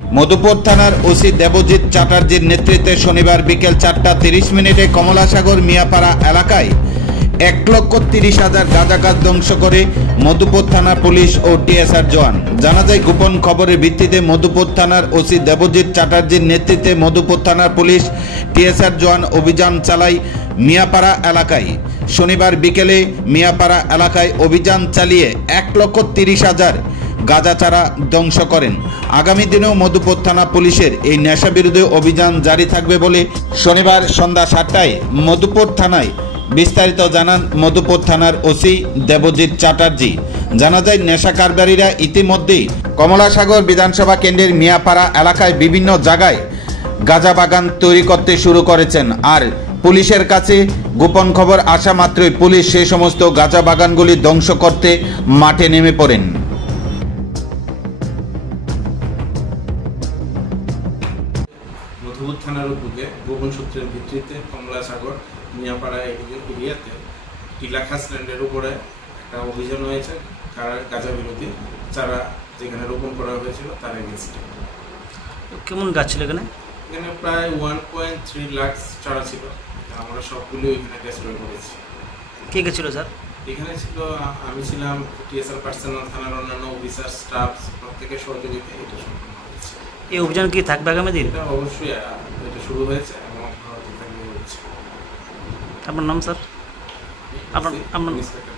মধুপুর থানার ওসি দেবজিৎ চ্যাটার্জির নেতৃত্বে শনিবার বিকেল 4:30 কমলাসাগর মিয়াপাড়া এলাকায় 1,30,000 গাঁজা গাছ ধ্বংস করে মধুপুর থানা পুলিশ ও টিএসআর জওয়ান। জানা যায়, গোপন খবরের ভিত্তিতে মধুপুর থানার ওসি দেবজিৎ চ্যাটার্জির নেতৃত্বে মধুপুর থানার পুলিশ টিএসআর জওয়ান অভিযান চালায় মিয়াপাড়া এলাকায়। শনিবার বিকেলে মিয়াপাড়া এলাকায় অভিযান চালিয়ে 1,30,000 গাঁজা চারা ধ্বংস করেন। আগামী দিনেও মধুপুর থানা পুলিশের এই নেশা বিরোধী অভিযান জারি থাকবে বলে শনিবার সন্ধ্যা 7টায় মধুপুর থানায় বিস্তারিত জানান মধুপুর থানার ওসি দেবজিৎ চ্যাটার্জি। জানা যায়, নেশা কারবারিরা ইতিমধ্যেই কমলাসাগর বিধানসভা কেন্দ্রের মিয়াপাড়া এলাকায় বিভিন্ন জায়গায় গাঁজা বাগান তৈরি করতে শুরু করেছেন। আর পুলিশের কাছে গোপন খবর আসা মাত্রই পুলিশ সেই সমস্ত গাঁজা বাগানগুলি ধ্বংস করতে মাঠে নেমে পড়েন। মধুপুর থানার উদ্যোগে গোপন সূত্রের ভিত্তিতে কমলাসাগর মিয়াপাড়া এরিয়াতে টিলাখাস ল্যান্ডের উপরে একটা অভিযান হয়েছে গাঁজা বিরোধী চারা যেখানে রোপণ করা হয়েছিল তার এগেনস্টে। কেমন গাছ ছিল এখানে? এখানে প্রায় 1.3 লাখ চারা ছিল। আমরা সবগুলো এখানে ডেস্ট্রয় করেছি। কে কে ছিল স্যার? এখানে ছিল, আমি ছিলাম, টিএসআর পার্সোনাল, থানার অন্যান্য অফিসার, স্টাফ, প্রত্যেকের সহযোগিতায় এটা সম্পন্ন হয়েছে। এই অভিযান কি থাকবে আগামী দিন? এটা অবশ্যই এটা শুরু হয়েছে এবং হচ্ছে। আপনার নাম স্যার? আপনার ইন্সপেক্টর।